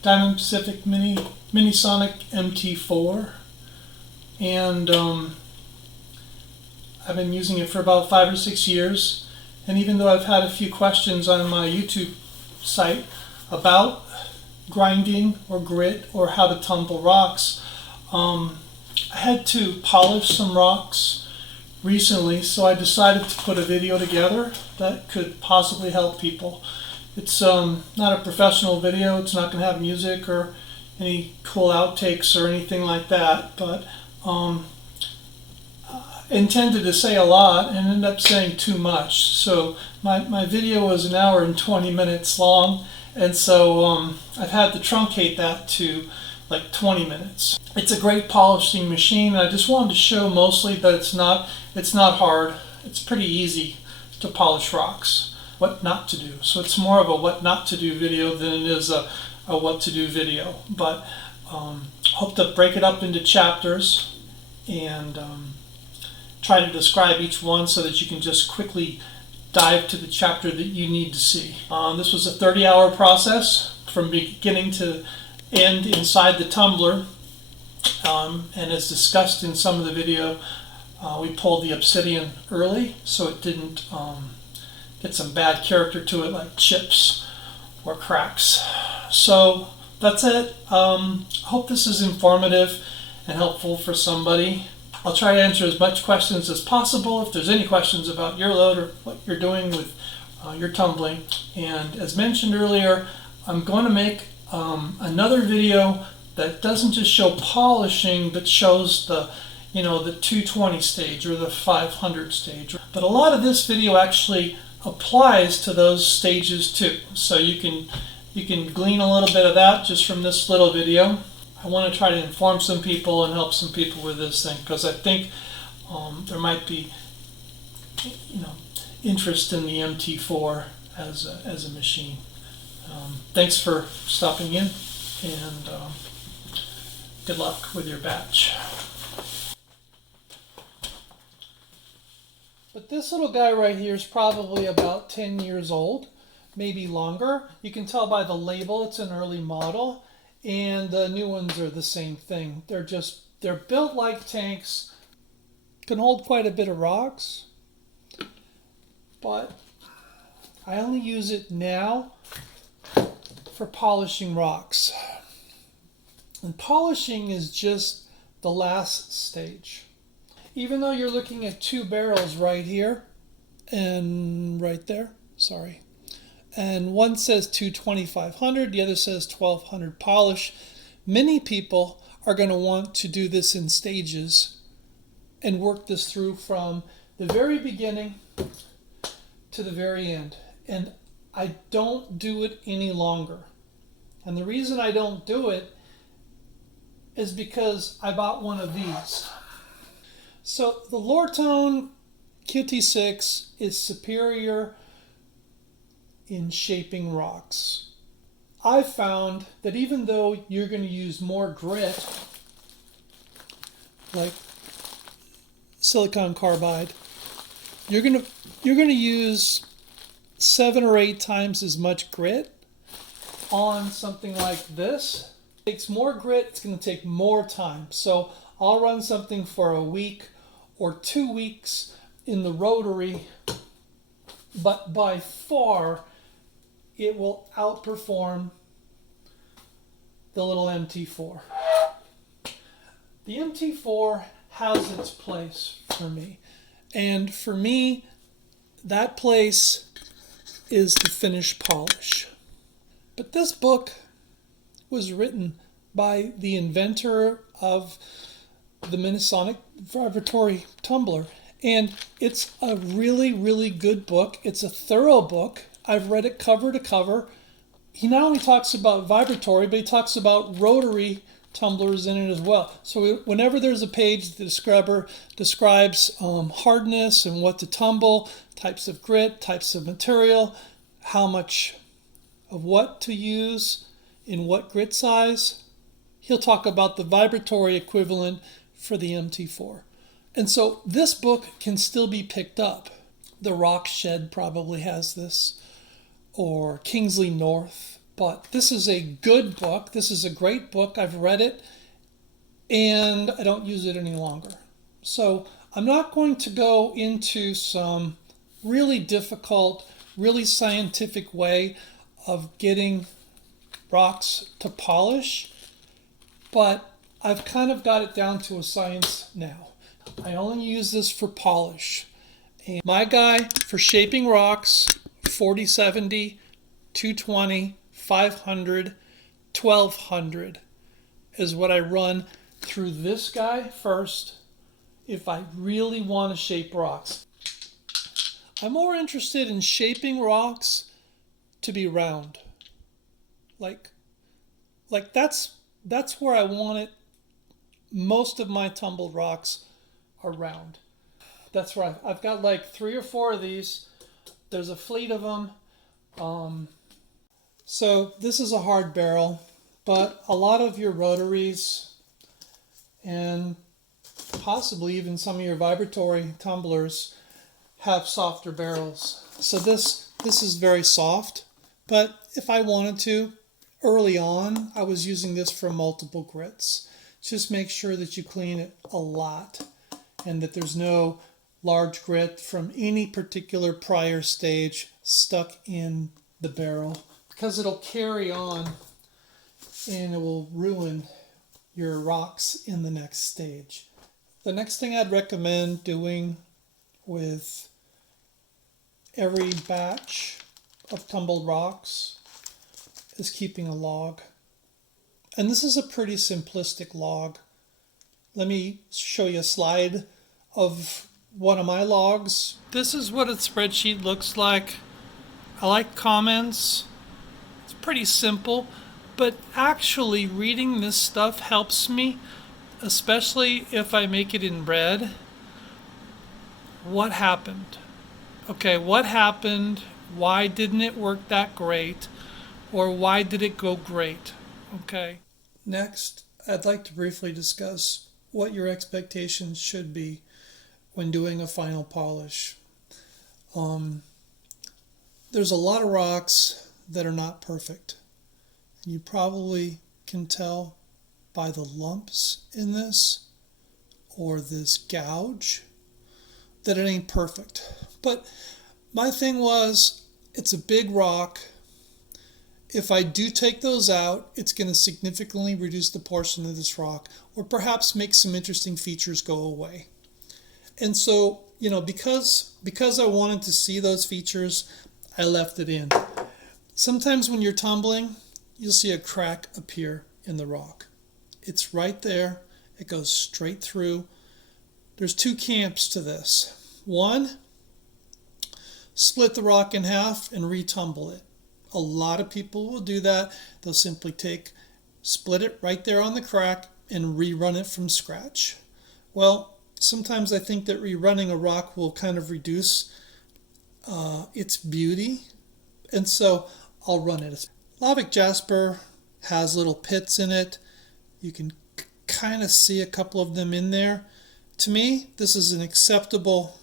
Diamond Pacific Minisonic MT-4, and I've been using it for about 5 or 6 years. And even though I've had a few questions on my YouTube site about grinding or grit or how to tumble rocks, I had to polish some rocks recently, so I decided to put a video together that could possibly help people. It's not a professional video. It's not going to have music or any cool outtakes or anything like that, but intended to say a lot and ended up saying too much. So my video was an hour and 20 minutes long, and so I've had to truncate that to like 20 minutes. It's a great polishing machine. I just wanted to show mostly that it's not hard. It's pretty easy to polish rocks. What not to do. So it's more of a what not to do video than it is a what to do video. But hope to break it up into chapters and try to describe each one so that you can just quickly dive to the chapter that you need to see. This was a 30-hour process from beginning to end inside the tumbler, and as discussed in some of the video, we pulled the Obsidian early so it didn't get some bad character to it like chips or cracks. So that's it. Hope this is informative and helpful for somebody. I'll try to answer as much questions as possible if there's any questions about your load or what you're doing with your tumbling. And as mentioned earlier, I'm going to make another video that doesn't just show polishing but shows the the 220 stage or the 500 stage. But a lot of this video actually applies to those stages too. So you can glean a little bit of that just from this little video. I want to try to inform some people and help some people with this thing because I think there might be interest in the MT-4 as a machine. Thanks for stopping in, and good luck with your batch. But this little guy right here is probably about 10 years old, maybe longer. You can tell by the label it's an early model, and the new ones are the same thing. They're built like tanks, can hold quite a bit of rocks, but I only use it now for polishing rocks. And polishing is just the last stage. Even though you're looking at two barrels right here and right there, sorry, and one says 22500, the other says 1200 polish, many people are going to want to do this in stages and work this through from the very beginning to the very end. And I don't do it any longer. And the reason I don't do it is because I bought one of these. So the Lortone QT6 is superior in shaping rocks. I've found that even though you're going to use more grit, like silicon carbide, you're going to use 7 or 8 times as much grit on something like this. It takes more grit, it's going to take more time. So I'll run something for a week or 2 weeks in the Rotary, but by far it will outperform the little MT-4. The MT-4 has its place for me, and for me that place is the finished polish. But this book was written by the inventor of the Minisonic Vibratory Tumbler, and it's a really, really good book. It's a thorough book. I've read it cover to cover. He not only talks about vibratory, but he talks about rotary tumblers in it as well. So whenever there's a page that describes hardness and what to tumble, types of grit, types of material, how much of what to use in what grit size, he'll talk about the vibratory equivalent for the MT-4. And so this book can still be picked up. The Rock Shed probably has this, or Kingsley North, But this is a good book. This is a great book. I've read it and I don't use it any longer. So I'm not going to go into some really difficult, really scientific way of getting rocks to polish, but I've kind of got it down to a science now. I only use this for polish. And my guy for shaping rocks, 4070, 220, 500, 1200 is what I run through this guy first if I really want to shape rocks. I'm more interested in shaping rocks to be round. Like that's where I want it. Most of my tumbled rocks are round. That's right. I've got like 3 or 4 of these. There's a fleet of them. So this is a hard barrel, but a lot of your rotaries and possibly even some of your vibratory tumblers have softer barrels. So this is very soft, but if I wanted to, early on, I was using this for multiple grits. Just make sure that you clean it a lot and that there's no large grit from any particular prior stage stuck in the barrel, because it'll carry on and it will ruin your rocks in the next stage. The next thing I'd recommend doing with every batch of tumbled rocks is keeping a log. And this is a pretty simplistic log. Let me show you a slide of one of my logs. This is what a spreadsheet looks like. I like comments. It's pretty simple, but actually reading this stuff helps me, especially if I make it in red. What happened? Okay, what happened? Why didn't it work that great? Or why did it go great? Okay. Next, I'd like to briefly discuss what your expectations should be when doing a final polish. There's a lot of rocks that are not perfect. You probably can tell by the lumps in this or this gouge that it ain't perfect. But my thing was, it's a big rock. If I do take those out, it's going to significantly reduce the portion of this rock, or perhaps make some interesting features go away. And so, because I wanted to see those features, I left it in. Sometimes when you're tumbling, you'll see a crack appear in the rock. It's right there. It goes straight through. There's 2 camps to this. One, split the rock in half and retumble it. A lot of people will do that. They'll simply split it right there on the crack and rerun it from scratch. Well, sometimes I think that rerunning a rock will kind of reduce its beauty, and so I'll run it. Lavic jasper has little pits in it. You can kind of see a couple of them in there. To me, this is an acceptable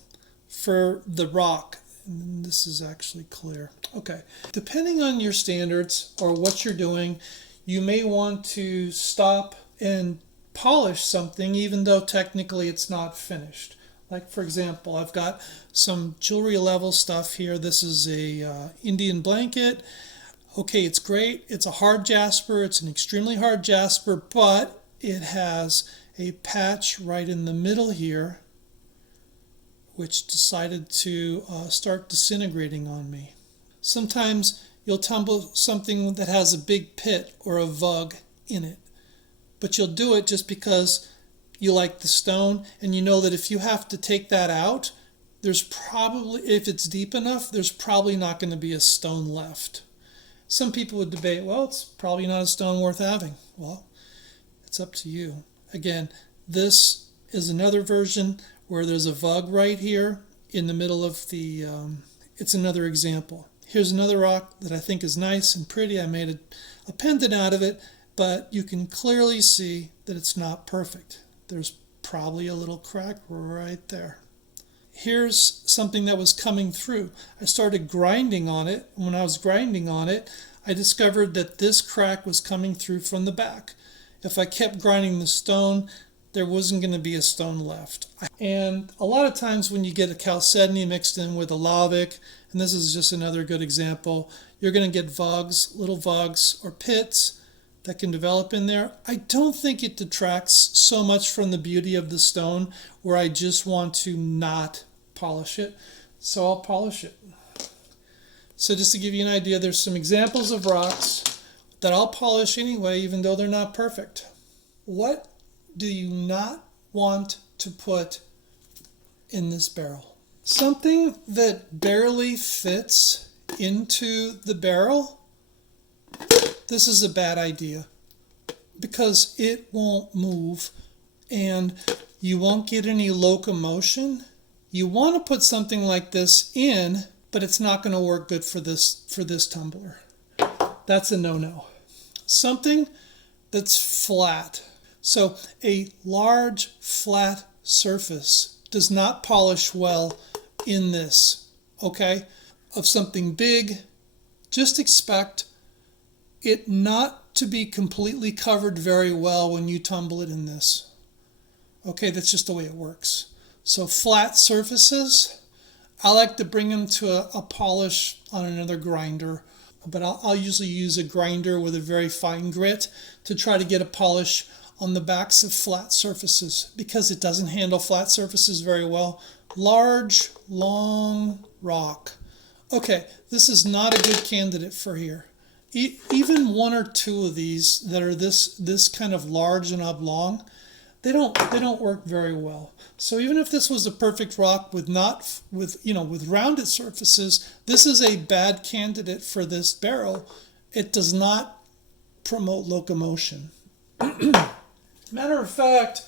for the rock. And this is actually clear. Okay. Depending on your standards or what you're doing, you may want to stop and polish something even though technically it's not finished. Like, for example, I've got some jewelry level stuff here. This is a Indian blanket. Okay, it's great. It's a hard jasper. It's an extremely hard jasper, but it has a patch right in the middle here which decided to start disintegrating on me. Sometimes you'll tumble something that has a big pit or a vug in it, but you'll do it just because you like the stone, and you know that if you have to take that out, there's probably, if it's deep enough, there's probably not going to be a stone left. Some people would debate, well, it's probably not a stone worth having. Well, it's up to you. Again, this is another version where there's a vug right here in the middle of the, it's another example. Here's another rock that I think is nice and pretty. I made a pendant out of it, but you can clearly see that it's not perfect. There's probably a little crack right there. here's something that was coming through. I started grinding on it. When I was grinding on it, I discovered that this crack was coming through from the back. If I kept grinding the stone, there wasn't going to be a stone left. And a lot of times when you get a chalcedony mixed in with a lavic, and this is just another good example, you're going to get vugs, little vugs or pits that can develop in there. I don't think it detracts so much from the beauty of the stone where I just want to not polish it. So I'll polish it. So just to give you an idea, there's some examples of rocks that I'll polish anyway, even though they're not perfect. What do you not want to put in this barrel? Something that barely fits into the barrel. This is a bad idea because it won't move and you won't get any locomotion. You want to put something like this in, but it's not going to work good for this tumbler. That's a no-no. Something that's flat. So a large flat surface does not polish well in this, okay? Of something big, just expect it not to be completely covered very well when you tumble it in this. Okay, that's just the way it works. So flat surfaces, I like to bring them to a polish on another grinder, but I'll usually use a grinder with a very fine grit to try to get a polish on the backs of flat surfaces because it doesn't handle flat surfaces very well. Large, long rock. Okay, this is not a good candidate for here. Even one or two of these that are this kind of large and oblong, they don't work very well. So even if this was a perfect rock with rounded surfaces, this is a bad candidate for this barrel. It does not promote locomotion. Matter of fact,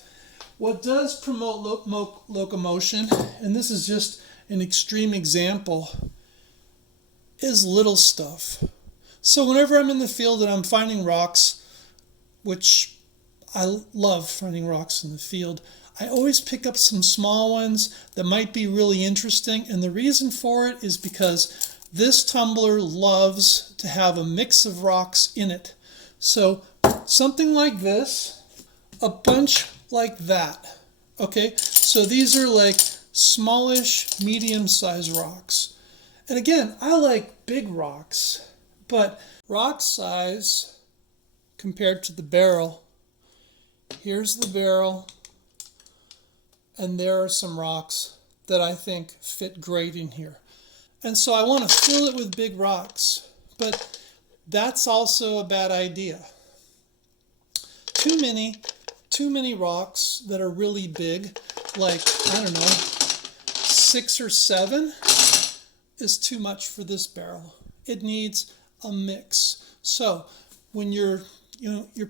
what does promote locomotion, and this is just an extreme example, is little stuff. So whenever I'm in the field and I'm finding rocks, which I love finding rocks in the field, I always pick up some small ones that might be really interesting. And the reason for it is because this tumbler loves to have a mix of rocks in it. So something like this, a bunch like that. Okay, so these are like smallish, medium-sized rocks. And again, I like big rocks, but rock size compared to the barrel, here's the barrel, and there are some rocks that I think fit great in here. And so I want to fill it with big rocks, but that's also a bad idea. Too many rocks that are really big, like, I don't know, 6 or 7 is too much for this barrel. It needs a mix. So when you're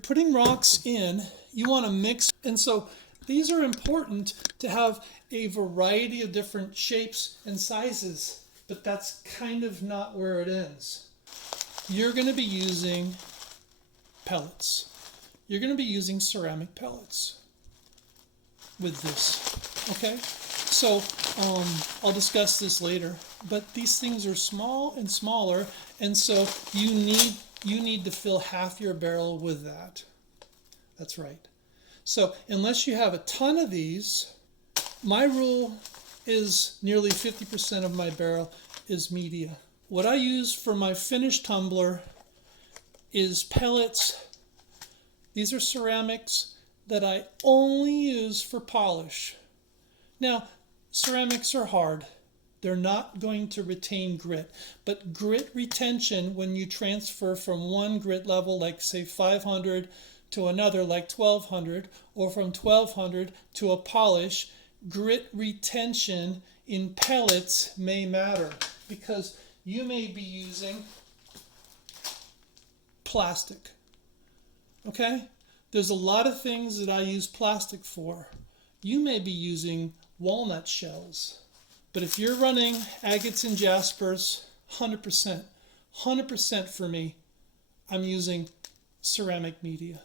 putting rocks in, you want to mix. And so these are important to have a variety of different shapes and sizes, but that's kind of not where it ends. You're going to be using pellets. You're going to be using ceramic pellets with this, okay? So I'll discuss this later, but these things are small and smaller, and so you need to fill half your barrel with that. That's right. So unless you have a ton of these, my rule is nearly 50% of my barrel is media. What I use for my finished tumbler is pellets. These are ceramics that I only use for polish. Now, ceramics are hard. They're not going to retain grit, but grit retention when you transfer from one grit level, like say 500 to another like 1200, or from 1200 to a polish, grit retention in pellets may matter because you may be using plastic. Okay? There's a lot of things that I use plastic for. You may be using walnut shells. But if you're running agates and jaspers, 100% for me, I'm using ceramic media.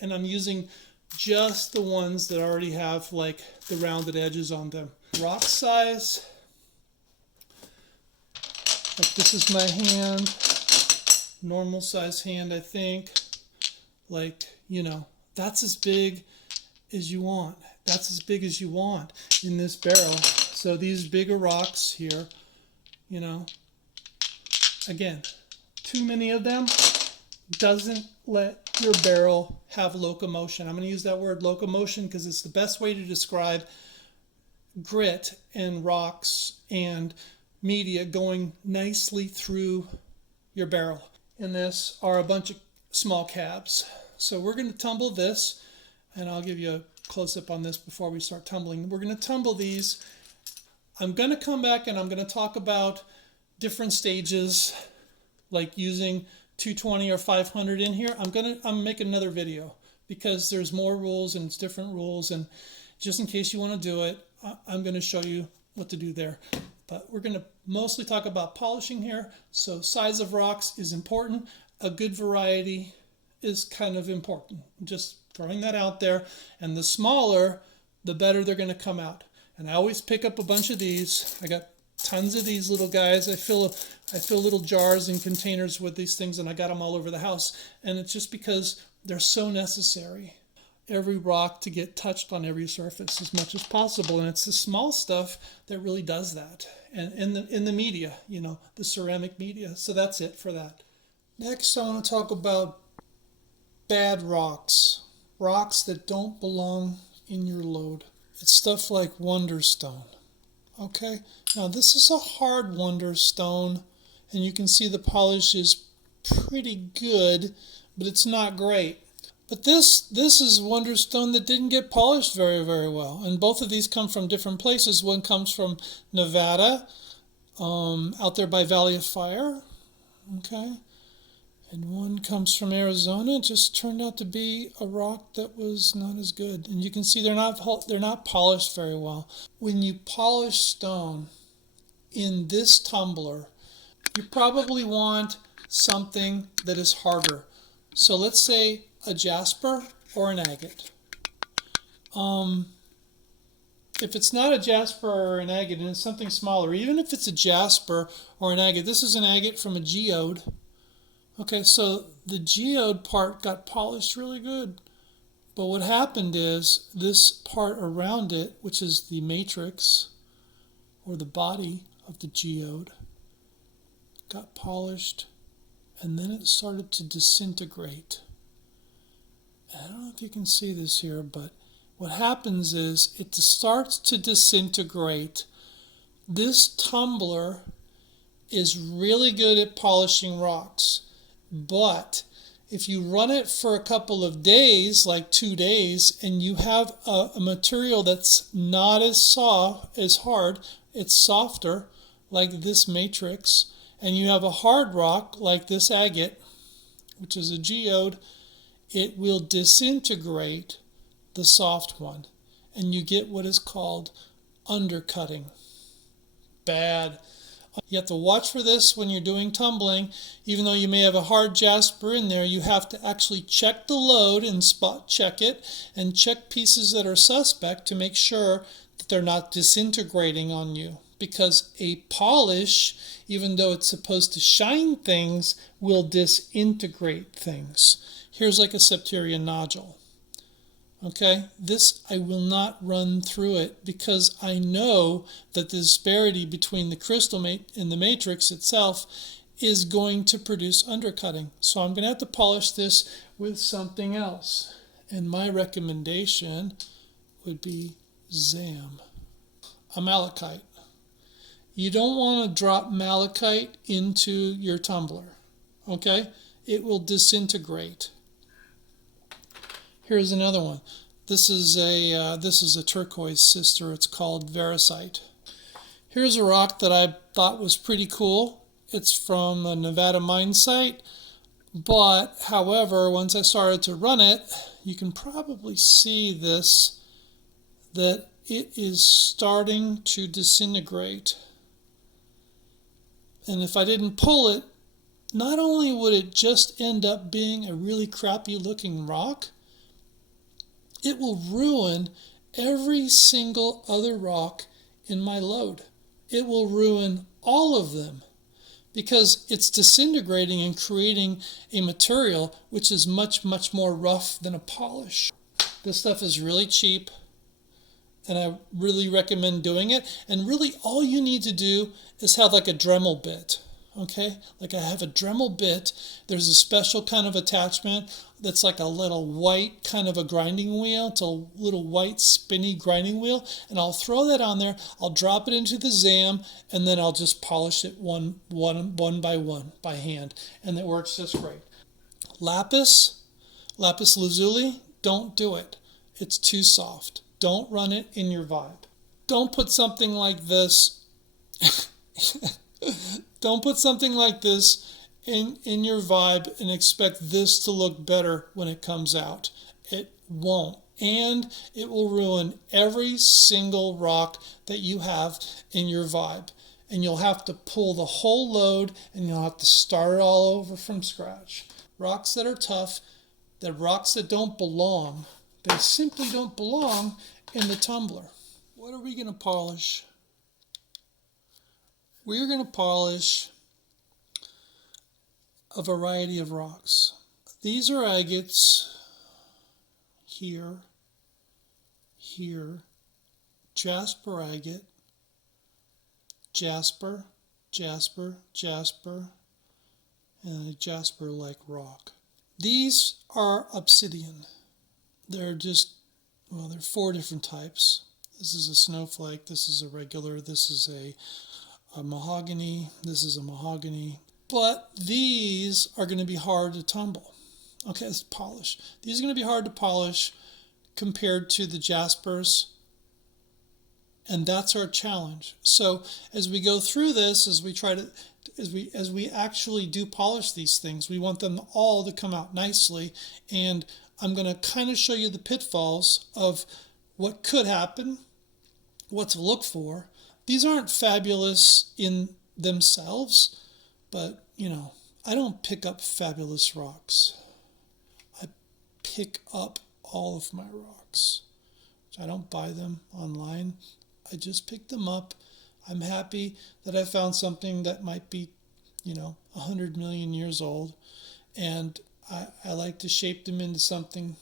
And I'm using just the ones that already have like the rounded edges on them. rock size. Like this is my hand, normal size hand, I think. Like, you know, that's as big as you want. That's as big as you want in this barrel. So these bigger rocks here, you know, again, too many of them doesn't let your barrel have locomotion. I'm going to use that word locomotion because it's the best way to describe grit and rocks and media going nicely through your barrel. And this are a bunch of small cabs. So we're going to tumble this, and I'll give you a close-up on this before we start tumbling. We're going to tumble these. I'm going to come back and I'm going to talk about different stages, like using 220 or 500 in here. I'm making another video because there's more rules and it's different rules, and just in case you want to do it, I'm going to show you what to do there. But we're going to mostly talk about polishing here. So size of rocks is important. A good variety is kind of important. Just throwing that out there. And the smaller, the better they're going to come out. And I always pick up a bunch of these. I got tons of these little guys. I fill little jars and containers with these things, and I got them all over the house. And it's just because they're so necessary. Every rock to get touched on every surface as much as possible, and it's the small stuff that really does that. And in the media, you know, the ceramic media. So that's it for that. Next, I want to talk about bad rocks that don't belong in your load. It's stuff like Wonderstone. Okay, now this is a hard Wonderstone, and you can see the polish is pretty good, but it's not great. But this is Wonderstone that didn't get polished very, very well. And both of these come from different places. One comes from Nevada, out there by Valley of Fire. Okay. And one comes from Arizona. It just turned out to be a rock that was not as good. And you can see they're not polished very well. When you polish stone in this tumbler, you probably want something that is harder. So let's say a jasper or an agate. If it's not a jasper or an agate and it's something smaller, even if it's a jasper or an agate, this is an agate from a geode. Okay, so the geode part got polished really good. But what happened is this part around it, which is the matrix or the body of the geode, got polished, and then it started to disintegrate. I don't know if you can see this here, but what happens is it starts to disintegrate. This tumbler is really good at polishing rocks, but if you run it for a couple of days, like 2 days, and you have a material that's not as hard, it's softer, like this matrix, and you have a hard rock like this agate, which is a geode, it will disintegrate the soft one, and you get what is called undercutting. Bad. You have to watch for this when you're doing tumbling. Even though you may have a hard jasper in there, you have to actually check the load and spot check it and check pieces that are suspect to make sure that they're not disintegrating on you. Because a polish, even though it's supposed to shine things, will disintegrate things. Here's like a septarian nodule. Okay, this I will not run through it because I know that the disparity between the crystal and the matrix itself is going to produce undercutting. So I'm going to have to polish this with something else. And my recommendation would be ZAM, a malachite. You don't want to drop malachite into your tumbler. Okay, it will disintegrate. Here's another one. This is a turquoise sister. It's called Veracite. Here's a rock that I thought was pretty cool. It's from a Nevada mine site, but however, once I started to run it, you can probably see this, that it is starting to disintegrate. And if I didn't pull it, not only would it just end up being a really crappy looking rock, it will ruin every single other rock in my load. It will ruin all of them because it's disintegrating and creating a material which is much, much more rough than a polish. This stuff is really cheap, and I really recommend doing it. And really all you need to do is have like a Dremel bit. Okay, like I have a Dremel bit. There's a special kind of attachment that's like a little white kind of a grinding wheel. It's a little white spinny grinding wheel, and I'll throw that on there. I'll drop it into the ZAM, and then I'll just polish it one by one by hand, and it works just great. Lapis lazuli, don't do it. It's too soft. Don't run it in your Vibe. Don't put something like this. Don't put something like this in your Vibe and expect this to look better when it comes out. It won't. And it will ruin every single rock that you have in your Vibe. And you'll have to pull the whole load, and you'll have to start it all over from scratch. Rocks that are tough, the rocks that don't belong, they simply don't belong in the tumbler. What are we going to polish? We're going to polish a variety of rocks. These are agates here, jasper agate, jasper, and a jasper-like rock. These are obsidian. They're they're 4 different types. This is a snowflake, this is a regular, this is a mahogany, this is a mahogany. But these are going to be hard to tumble. Okay, let's polish. These are going to be hard to polish compared to the jaspers. And that's our challenge. So as we go through this, as we actually do polish these things, we want them all to come out nicely. And I'm going to kind of show you the pitfalls of what could happen, what to look for. These aren't fabulous in themselves, but, I don't pick up fabulous rocks. I pick up all of my rocks. I don't buy them online. I just pick them up. I'm happy that I found something that might be, 100 million years old. And I like to shape them into something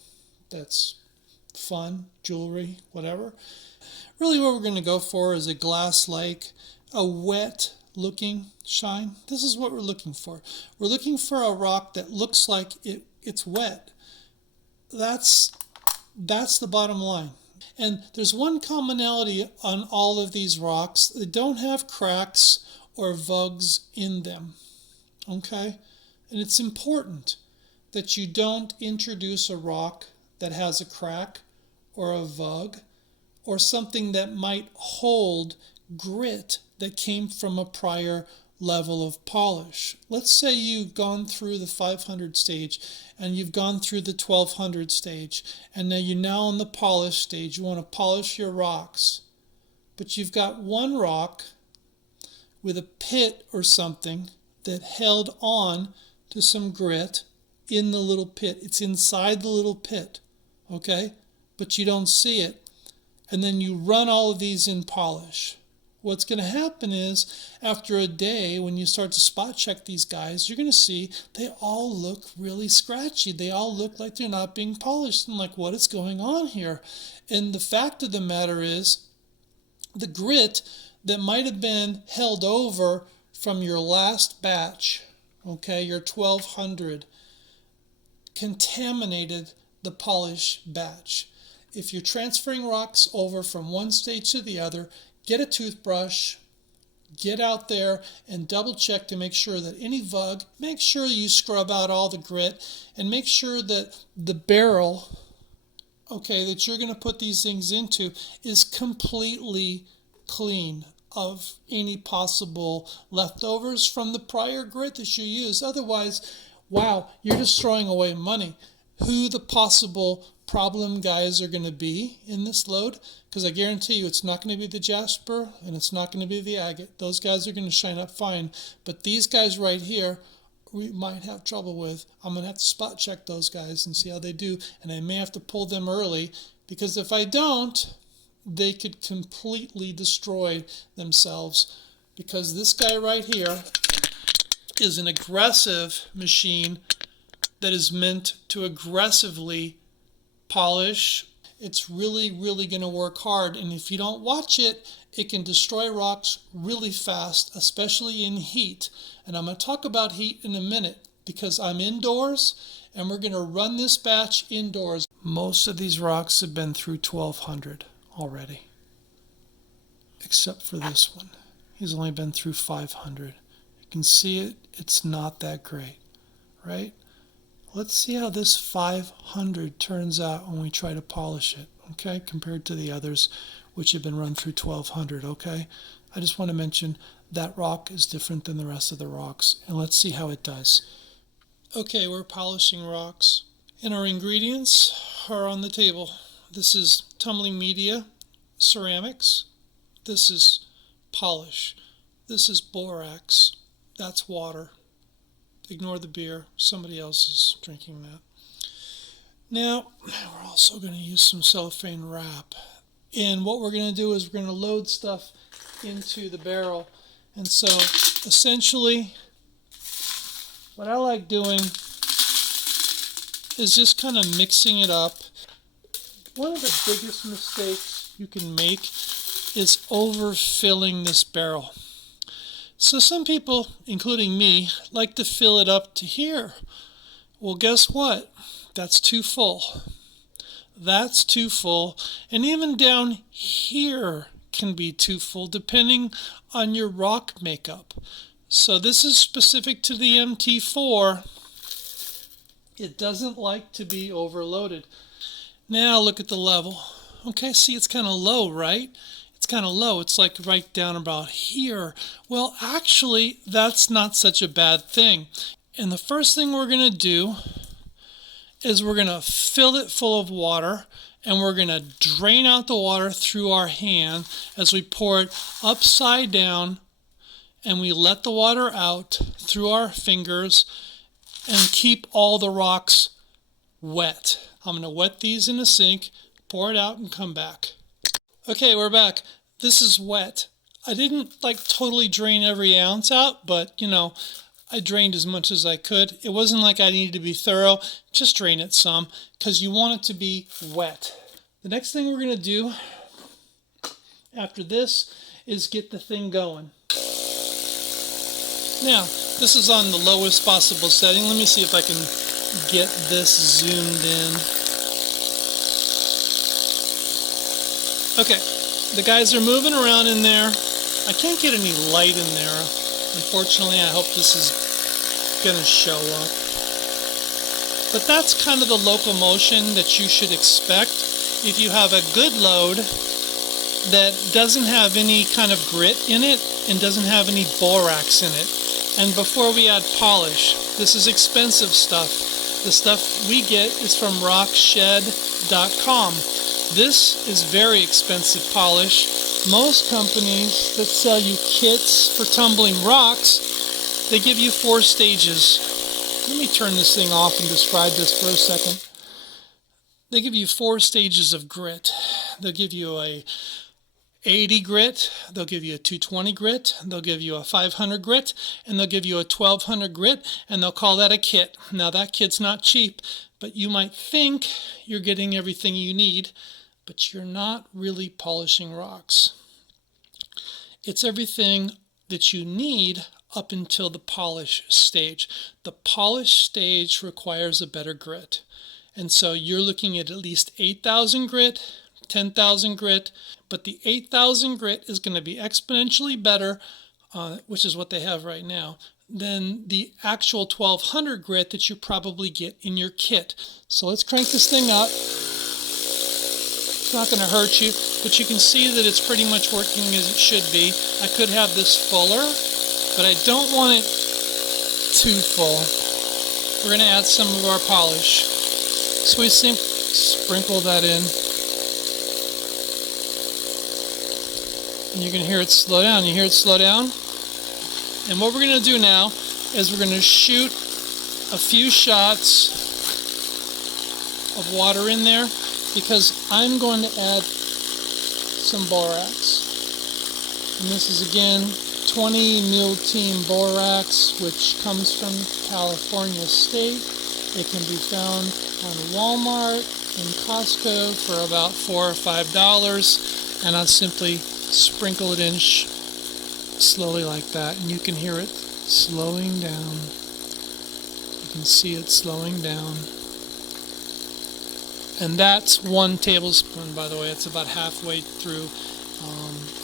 that's fun, jewelry, whatever. Really what we're going to go for is a glass lake, a wet looking shine. This is what we're looking for. We're looking for a rock that looks like it's wet. That's the bottom line. And there's one commonality on all of these rocks. They don't have cracks or vugs in them. Okay? And it's important that you don't introduce a rock that has a crack or a vug or something that might hold grit that came from a prior level of polish. Let's say you've gone through the 500 stage and you've gone through the 1200 stage, and now you're on the polish stage. You want to polish your rocks, but you've got one rock with a pit or something that held on to some grit in the little pit. It's inside the little pit, okay? But you don't see it. And then you run all of these in polish. What's going to happen is, after a day, when you start to spot check these guys, you're going to see they all look really scratchy. They all look like they're not being polished. And like, what is going on here? And the fact of the matter is, the grit that might have been held over from your last batch, okay, your 1200, contaminated the polish batch. If you're transferring rocks over from one stage to the other, get a toothbrush, get out there and double check to make sure that any vug, make sure you scrub out all the grit, and make sure that the barrel, okay, that you're going to put these things into is completely clean of any possible leftovers from the prior grit that you used. Otherwise, wow, you're just throwing away money. Who the possible problem guys are going to be in this load, because I guarantee you it's not going to be the jasper and it's not going to be the agate. Those guys are going to shine up fine, but these guys right here we might have trouble with. I'm going to have to spot check those guys and see how they do, and I may have to pull them early, because if I don't, they could completely destroy themselves, because this guy right here is an aggressive machine that is meant to aggressively polish. It's really, really going to work hard, and if you don't watch it, it can destroy rocks really fast, especially in heat. And I'm going to talk about heat in a minute, because I'm indoors and we're going to run this batch indoors. Most of these rocks have been through 1200 already, except for this one. He's only been through 500. You can see it, it's not that great, right? Let's see how this 500 turns out when we try to polish it, okay, compared to the others, which have been run through 1200, okay? I just want to mention that rock is different than the rest of the rocks, and let's see how it does. Okay, we're polishing rocks, and our ingredients are on the table. This is tumbling media, ceramics. This is polish. This is borax. That's water. Ignore the beer. Somebody else is drinking that. Now, we're also going to use some cellophane wrap. And what we're going to do is we're going to load stuff into the barrel. And so, essentially, what I like doing is just kind of mixing it up. One of the biggest mistakes you can make is overfilling this barrel. So some people, including me, like to fill it up to here. Well, guess what? That's too full. That's too full. And even down here can be too full, depending on your rock makeup. So this is specific to the MT-4. It doesn't like to be overloaded. Now look at the level. Okay, see, it's kind of low, right? It's kind of low. It's like right down about here. Well, actually, that's not such a bad thing. And the first thing we're going to do is we're going to fill it full of water, and we're going to drain out the water through our hand as we pour it upside down, and we let the water out through our fingers and keep all the rocks wet. I'm going to wet these in the sink, pour it out, and come back. Okay, we're back. This is wet. I didn't totally drain every ounce out, but I drained as much as I could. It wasn't like I needed to be thorough. Just drain it some, because you want it to be wet. The next thing we're going to do after this is get the thing going. Now, this is on the lowest possible setting. Let me see if I can get this zoomed in. Okay, the guys are moving around in there. I can't get any light in there, unfortunately. I hope this is going to show up. But that's kind of the locomotion that you should expect if you have a good load that doesn't have any kind of grit in it and doesn't have any borax in it. And before we add polish, this is expensive stuff. The stuff we get is from rockshed.com. This is very expensive polish. Most companies that sell you kits for tumbling rocks, they give you 4 stages. Let me turn this thing off and describe this for a second. They give you 4 stages of grit. They'll give you a 80 grit, they'll give you a 220 grit, they'll give you a 500 grit, and they'll give you a 1200 grit, and they'll call that a kit. Now that kit's not cheap, but you might think you're getting everything you need, but you're not really polishing rocks. It's everything that you need up until the polish stage. The polish stage requires a better grit. And so you're looking at least 8,000 grit, 10,000 grit, but the 8,000 grit is going to be exponentially better, which is what they have right now, than the actual 1,200 grit that you probably get in your kit. So let's crank this thing up. It's not going to hurt you, but you can see that it's pretty much working as it should be. I could have this fuller, but I don't want it too full. We're going to add some of our polish. So we sprinkle that in. And you're going to hear it slow down. You hear it slow down? And what we're going to do now is we're going to shoot a few shots of water in there, because I'm going to add some borax. And this is again 20 mule team borax, which comes from California State. It can be found on Walmart and Costco for about $4 or $5, and I simply sprinkle it in slowly like that, and you can hear it slowing down. You can see it slowing down. And that's 1 tablespoon, by the way. It's about halfway through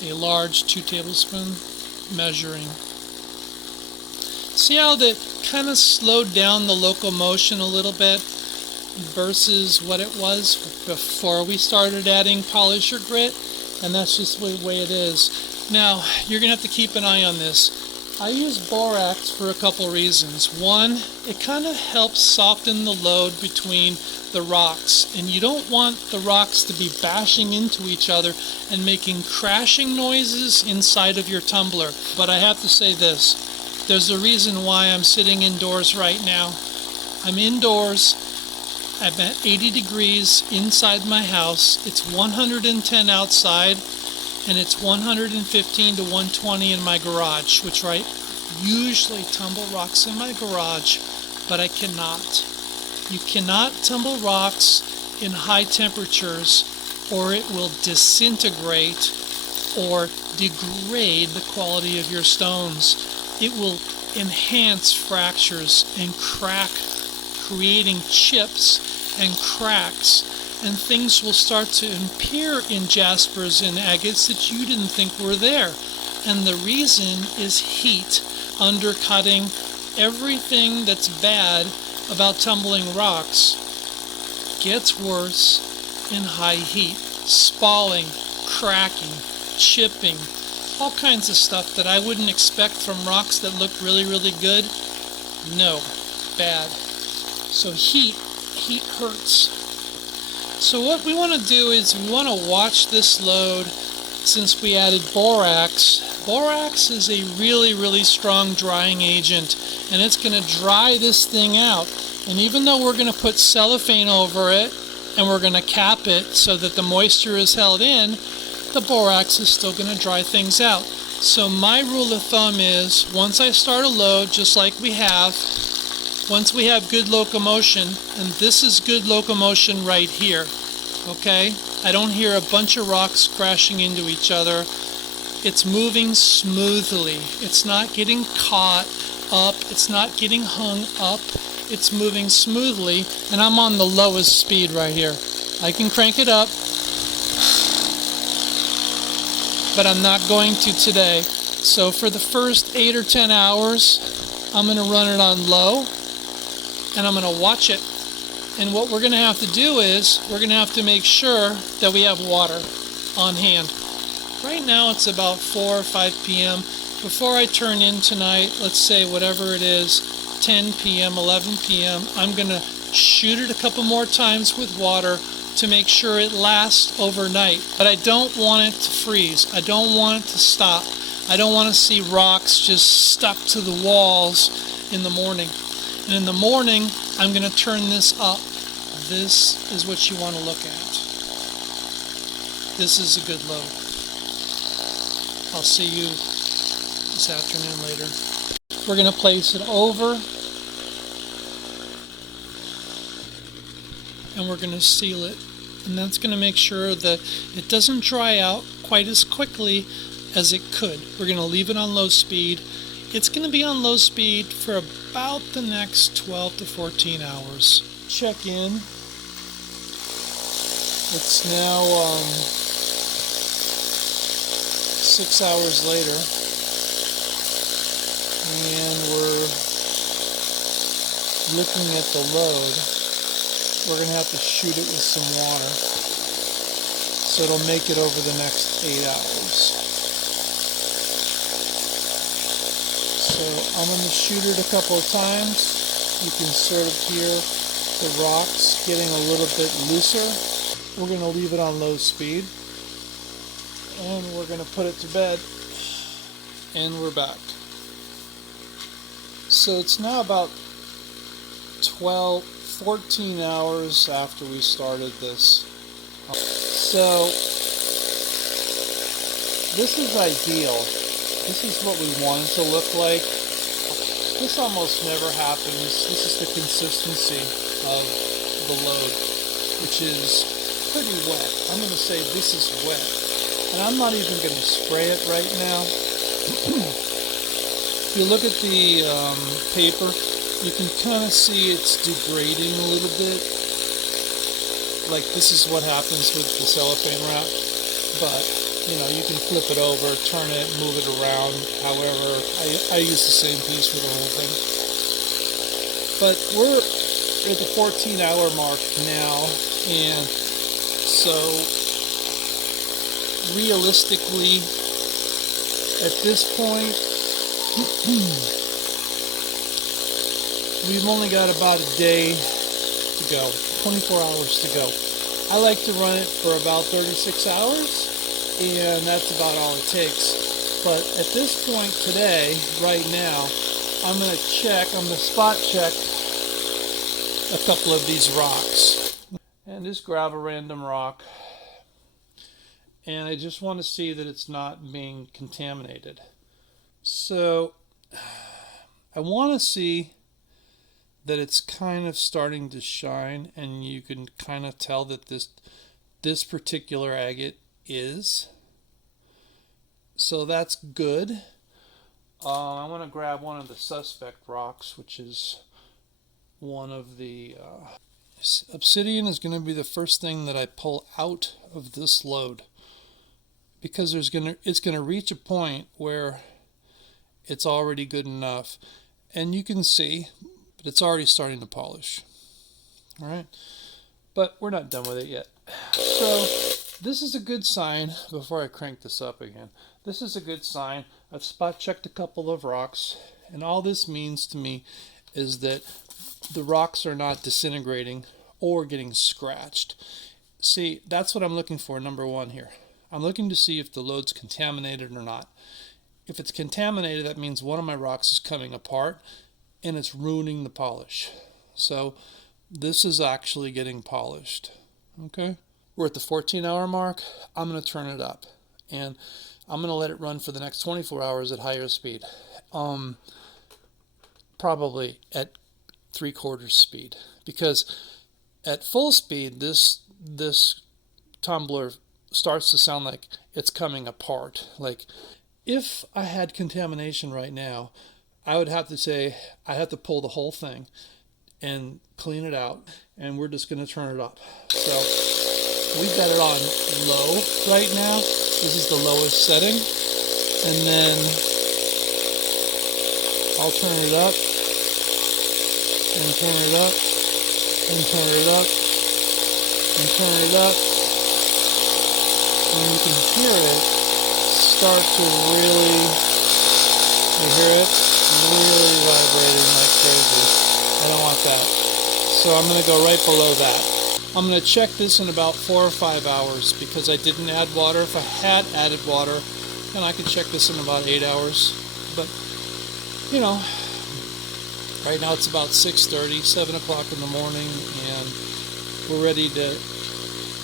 a large 2 tablespoon measuring. See how that kind of slowed down the locomotion a little bit versus what it was before we started adding polish or grit, and that's just the way it is. Now, you're going to have to keep an eye on this. I use borax for a couple reasons. One, it kind of helps soften the load between the rocks, and you don't want the rocks to be bashing into each other and making crashing noises inside of your tumbler. But I have to say this, there's a reason why I'm sitting indoors right now. I'm indoors, I'm at 80 degrees inside my house, it's 110 outside, and it's 115 to 120 in my garage, which I usually tumble rocks in my garage, but I cannot. You cannot tumble rocks in high temperatures, or it will disintegrate or degrade the quality of your stones. It will enhance fractures and crack, creating chips and cracks, and things will start to appear in jaspers and agates that you didn't think were there. And the reason is heat undercutting everything that's bad about tumbling rocks. Gets worse in high heat. Spalling, cracking, chipping, all kinds of stuff that I wouldn't expect from rocks that look really, really good. No, bad. So heat hurts. So what we want to do is we want to watch this load. Since we added borax, borax is a really, really strong drying agent, and it's going to dry this thing out. And even though we're going to put cellophane over it and we're going to cap it so that the moisture is held in, the borax is still going to dry things out. So my rule of thumb is, once I start a load, just like we have, once we have good locomotion, and this is good locomotion right here, okay? I don't hear a bunch of rocks crashing into each other. It's moving smoothly. It's not getting caught up. It's not getting hung up. It's moving smoothly, and I'm on the lowest speed right here. I can crank it up, but I'm not going to today. So for the first 8 or 10 hours, I'm going to run it on low, and I'm going to watch it. And what we're going to have to do is, we're going to have to make sure that we have water on hand. Right now it's about 4 or 5 p.m. Before I turn in tonight, let's say whatever it is, 10 p.m., 11 p.m., I'm going to shoot it a couple more times with water to make sure it lasts overnight. But I don't want it to freeze. I don't want it to stop. I don't want to see rocks just stuck to the walls in the morning. And in the morning, I'm going to turn this up. This is what you want to look at. This is a good load. I'll see you this afternoon later. We're going to place it over, and we're going to seal it. And that's going to make sure that it doesn't dry out quite as quickly as it could. We're going to leave it on low speed. It's going to be on low speed for about the next 12 to 14 hours. Check in. It's now 6 hours later, and we're looking at the load. We're going to have to shoot it with some water so it'll make it over the next 8 hours. So I'm going to shoot it a couple of times. You can sort of hear the rocks getting a little bit looser. We're going to leave it on low speed, and we're going to put it to bed, and we're back. So it's now about 14 hours after we started this. So this is ideal. This is what we want it to look like. This almost never happens. This is the consistency of the load, which is pretty wet. I'm going to say this is wet. And I'm not even going to spray it right now. If you look at the paper, you can kind of see it's degrading a little bit. Like this is what happens with the cellophane wrap. But, you know, you can flip it over, turn it, move it around. However, I use the same piece for the whole thing. But we're at the 14-hour mark now, and so realistically, at this point, we've only got about a day to go, 24 hours to go. I like to run it for about 36 hours, and that's about all it takes. But at this point today, right now, I'm going to spot check a couple of these rocks. And just grab a random rock. And I just want to see that it's not being contaminated. So I want to see that it's kind of starting to shine, and you can kind of tell that this particular agate is. So that's good. I want to grab one of the suspect rocks, which is one of the Obsidian is going to be the first thing that I pull out of this load, because it's going to reach a point where it's already good enough, and you can see, but it's already starting to polish. All right, but we're not done with it yet. So this is a good sign. Before I crank this up again, this is a good sign. I've spot checked a couple of rocks, and all this means to me is that the rocks are not disintegrating or getting scratched. See, that's what I'm looking for, number one here. I'm looking to see if the load's contaminated or not. If it's contaminated, that means one of my rocks is coming apart and it's ruining the polish. So this is actually getting polished. Okay, we're at the 14-hour mark. I'm going to turn it up, and I'm going to let it run for the next 24 hours at higher speed. Probably at 3/4 speed, because at full speed this tumbler starts to sound like it's coming apart. Like if I had contamination right now, I would have to say I have to pull the whole thing and clean it out, and we're just going to turn it up. So we've got it on low right now. This is the lowest setting, and then I'll turn it up and turn it up and turn it up and turn it up, and you can hear it start to really, you hear it really vibrating like crazy. I don't want that. So I'm going to go right below that. I'm going to check this in about 4 or 5 hours, because I didn't add water. If I had added water, then I could check this in about 8 hours. But, you know, right now it's about 6:30, 7 o'clock in the morning, and we're ready to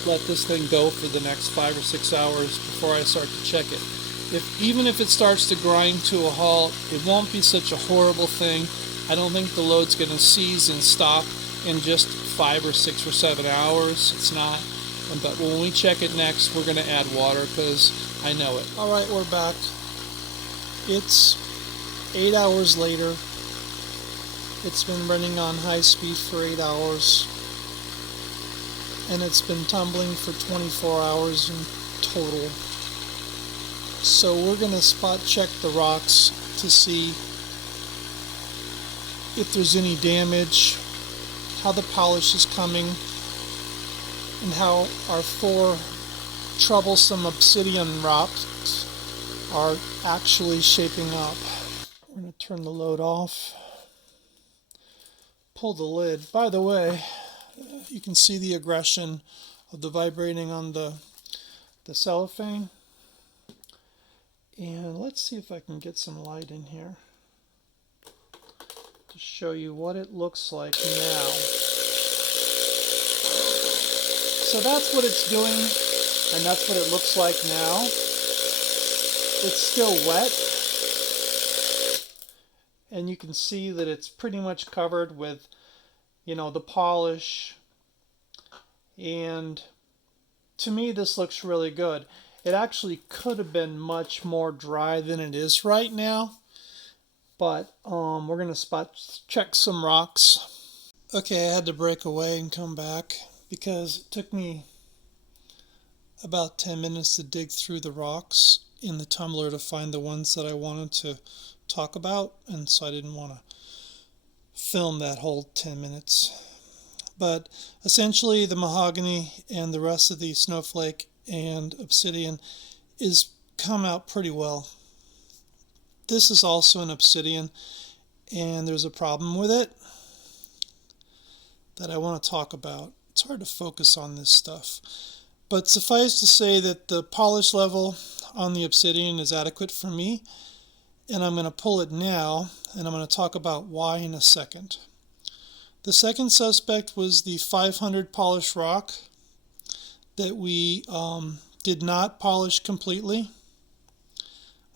let this thing go for the next 5 or 6 hours before I start to check it. Even if it starts to grind to a halt, it won't be such a horrible thing. I don't think the load's going to seize and stop in just 5 or 6 or 7 hours. It's not. But when we check it next, we're going to add water, because I know it. All right, we're back. It's 8 hours later. It's been running on high speed for 8 hours, and it's been tumbling for 24 hours in total. So we're going to spot check the rocks to see if there's any damage, how the polish is coming, and how our 4 troublesome obsidian rocks are actually shaping up. We're going to turn the load off, pull the lid. By the way, you can see the aggression of the vibrating on the cellophane. And let's see if I can get some light in here to show you what it looks like now. So that's what it's doing, and that's what it looks like now. It's still wet, and you can see that it's pretty much covered with, the polish. And to me, this looks really good. It actually could have been much more dry than it is right now, but we're going to spot check some rocks. Okay, I had to break away and come back because it took me about 10 minutes to dig through the rocks in the tumbler to find the ones that I wanted to talk about, and so I didn't want to film that whole 10 minutes. But essentially the mahogany and the rest of the snowflake and obsidian is come out pretty well. This is also an obsidian, and there's a problem with it that I want to talk about. It's hard to focus on this stuff, but suffice to say that the polish level on the obsidian is adequate for me, and I'm going to pull it now, and I'm going to talk about why in a second. The second suspect was the 500 polished rock that we did not polish completely.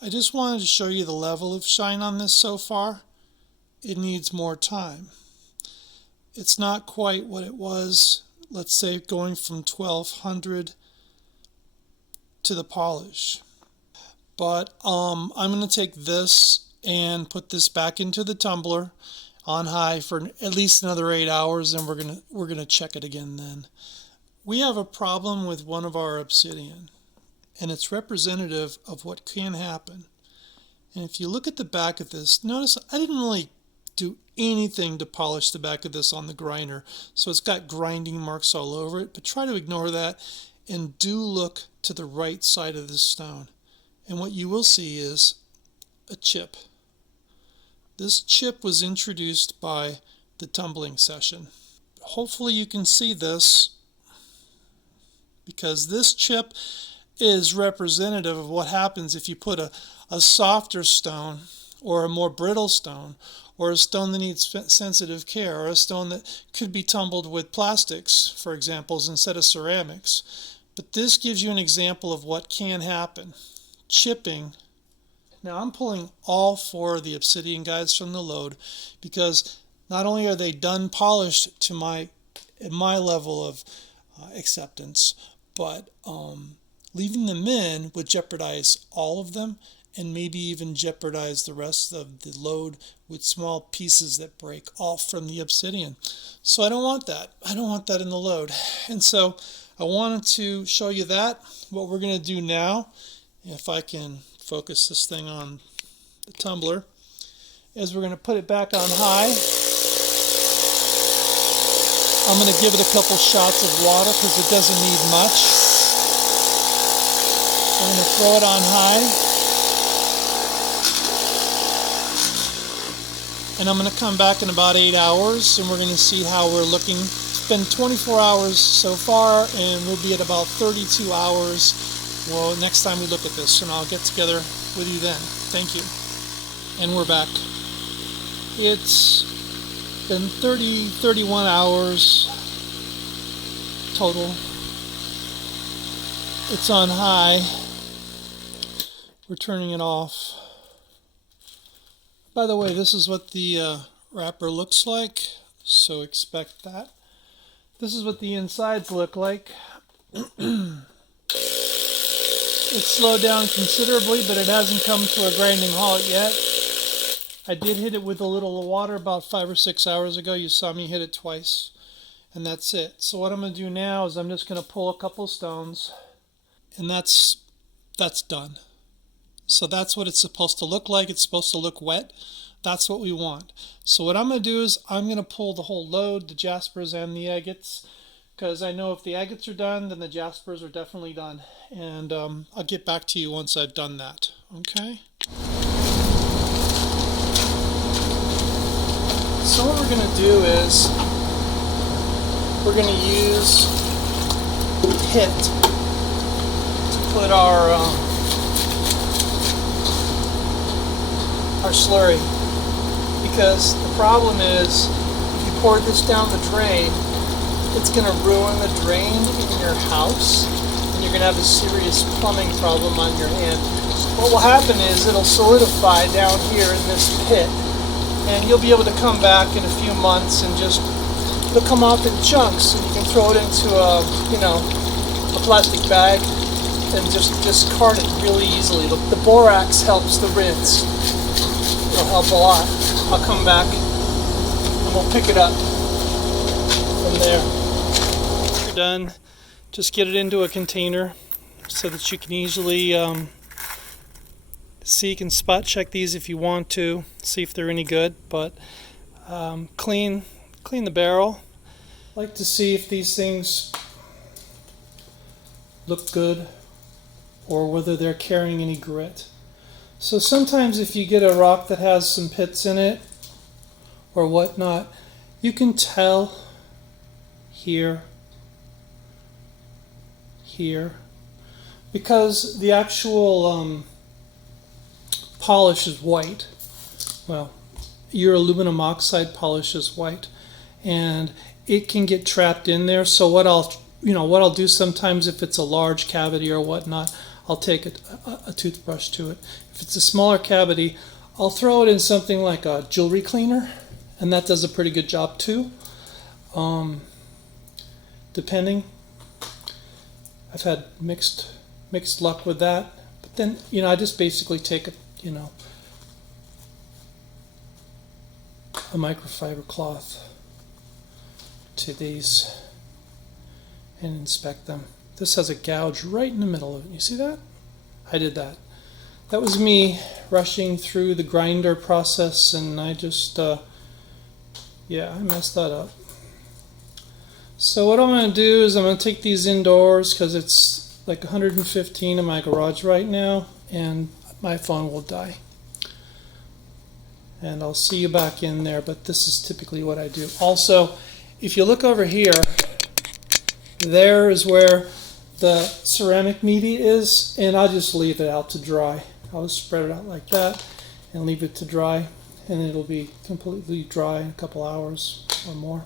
I just wanted to show you the level of shine on this so far. It needs more time. It's not quite what it was, let's say, going from 1200 to the polish. But I'm going to take this and put this back into the tumbler on high for at least another 8 hours, and we're gonna check it again then. We have a problem with one of our obsidian, and it's representative of what can happen. And if you look at the back of this, notice I didn't really do anything to polish the back of this on the grinder, so it's got grinding marks all over it, but try to ignore that and do look to the right side of this stone. And what you will see is a chip. This chip was introduced by the tumbling session. Hopefully you can see this, because this chip is representative of what happens if you put a softer stone or a more brittle stone, or a stone that needs sensitive care, or a stone that could be tumbled with plastics, for example, instead of ceramics. But this gives you an example of what can happen. Chipping. Now I'm pulling all 4 of the obsidian guys from the load because not only are they done polished to my level of acceptance, but leaving them in would jeopardize all of them, and maybe even jeopardize the rest of the load with small pieces that break off from the obsidian. So I don't want that. I don't want that in the load. And so I wanted to show you that. What we're going to do now, if I can focus this thing on the tumbler, is we're going to put it back on high. I'm going to give it a couple shots of water because it doesn't need much. I'm going to throw it on high. And I'm going to come back in about 8 hours, and we're going to see how we're looking. It's been 24 hours so far, and we'll be at about 32 hours. Well, next time we look at this, and I'll get together with you then. Thank you. And we're back. It's been 31 hours total. It's on high. We're turning it off. By the way, this is what the wrapper looks like, so expect that. This is what the insides look like. It's slowed down considerably, but it hasn't come to a grinding halt yet. I did hit it with a little water about 5 or 6 hours ago. You saw me hit it twice, and that's it. So what I'm going to do now is I'm just going to pull a couple stones, and that's done. So that's what it's supposed to look like. It's supposed to look wet. That's what we want. So what I'm going to do is I'm going to pull the whole load, the jaspers and the agates, because I know if the agates are done, then the jaspers are definitely done. And I'll get back to you once I've done that. Okay? So what we're going to do is we're going to use HIT to put our slurry, because the problem is if you pour this down the drain, it's going to ruin the drain in your house, and you're going to have a serious plumbing problem on your hand. what will happen is it'll solidify down here in this pit, and you'll be able to come back in a few months and just, it'll come off in chunks, and you can throw it into a, a plastic bag and just discard it really easily. The borax helps the rinse. It'll help a lot. I'll come back and we'll pick it up from there. You're done. Just get it into a container so that you can easily see. You can spot check these if you want to, see if they're any good, but clean the barrel. I like to see if these things look good or whether they're carrying any grit. So sometimes if you get a rock that has some pits in it or whatnot, you can tell here, because the actual polish is white. Well, your aluminum oxide polish is white, and it can get trapped in there. So what I'll do sometimes, if it's a large cavity or whatnot, I'll take a toothbrush to it. If it's a smaller cavity, I'll throw it in something like a jewelry cleaner, and that does a pretty good job too. Depending, I've had mixed luck with that. But then, I just basically take a microfiber cloth to these and inspect them. This has a gouge right in the middle of it. You see that? I did that. That was me rushing through the grinder process, and I just, I messed that up. So what I'm going to do is I'm going to take these indoors because it's like 115 in my garage right now, and my phone will die. And I'll see you back in there, but this is typically what I do. Also, if you look over here, there is where the ceramic media is, and I'll just leave it out to dry. I'll just spread it out like that and leave it to dry, and it'll be completely dry in a couple hours or more.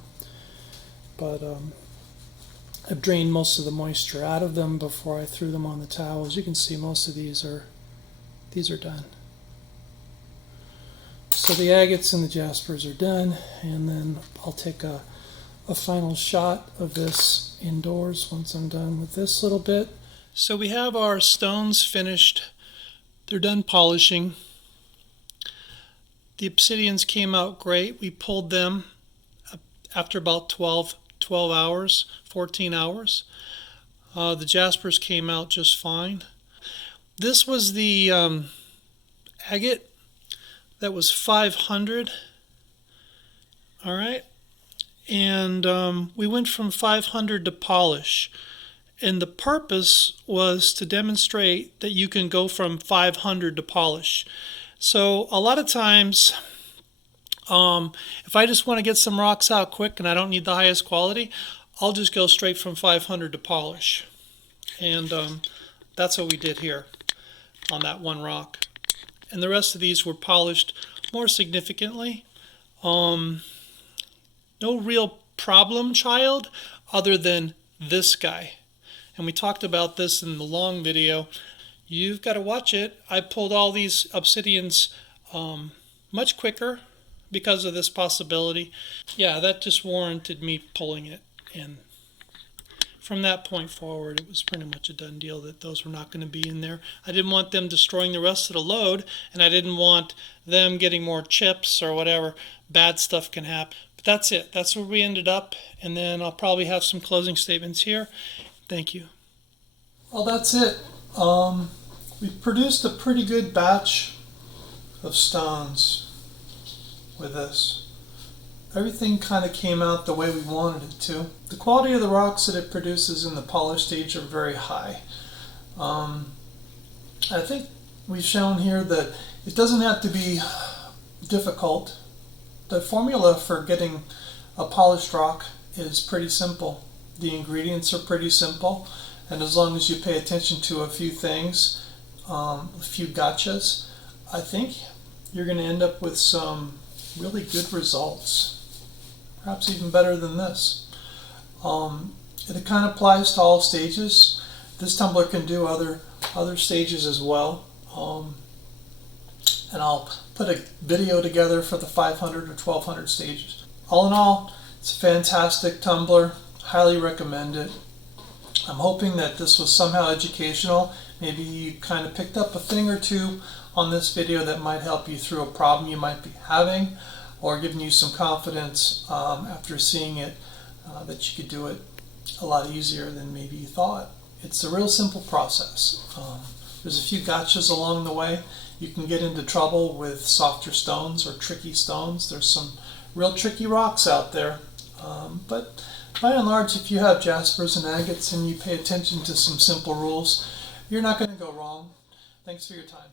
But I've drained most of the moisture out of them before I threw them on the towels. You can see most of these are done. So the agates and the jaspers are done, and then I'll take a final shot of this indoors once I'm done with this little bit. So we have our stones finished. They're done polishing. The Obsidians came out great. We pulled them after about 12 hours, 14 hours. The jaspers came out just fine. This was the agate that was 500. All right. And we went from 500 to polish. And the purpose was to demonstrate that you can go from 500 to polish. So a lot of times, if I just want to get some rocks out quick and I don't need the highest quality, I'll just go straight from 500 to polish. And that's what we did here on that one rock. And the rest of these were polished more significantly. No real problem child other than this guy. And we talked about this in the long video. You've got to watch it. I pulled all these Obsidians much quicker because of this possibility. Yeah, that just warranted me pulling it. And from that point forward, it was pretty much a done deal that those were not going to be in there. I didn't want them destroying the rest of the load, and I didn't want them getting more chips or whatever. Bad stuff can happen. But that's it. That's where we ended up. And then I'll probably have some closing statements here. Thank you. Well, that's it. We produced a pretty good batch of stones with this. Everything kind of came out the way we wanted it to. The quality of the rocks that it produces in the polish stage are very high. I think we've shown here that it doesn't have to be difficult. The formula for getting a polished rock is pretty simple. The ingredients are pretty simple, and as long as you pay attention to a few things, a few gotchas, I think you're going to end up with some really good results, perhaps even better than this. It kind of applies to all stages. This tumbler can do other stages as well. and I'll put a video together for the 500 or 1200 stages. All in all, it's a fantastic tumbler. Highly recommend it. I'm hoping that this was somehow educational. Maybe you kind of picked up a thing or two on this video that might help you through a problem you might be having, or giving you some confidence after seeing it that you could do it a lot easier than maybe you thought. It's a real simple process. There's a few gotchas along the way. You can get into trouble with softer stones or tricky stones. There's some real tricky rocks out there. But by and large, if you have jaspers and agates and you pay attention to some simple rules, you're not going to go wrong. Thanks for your time.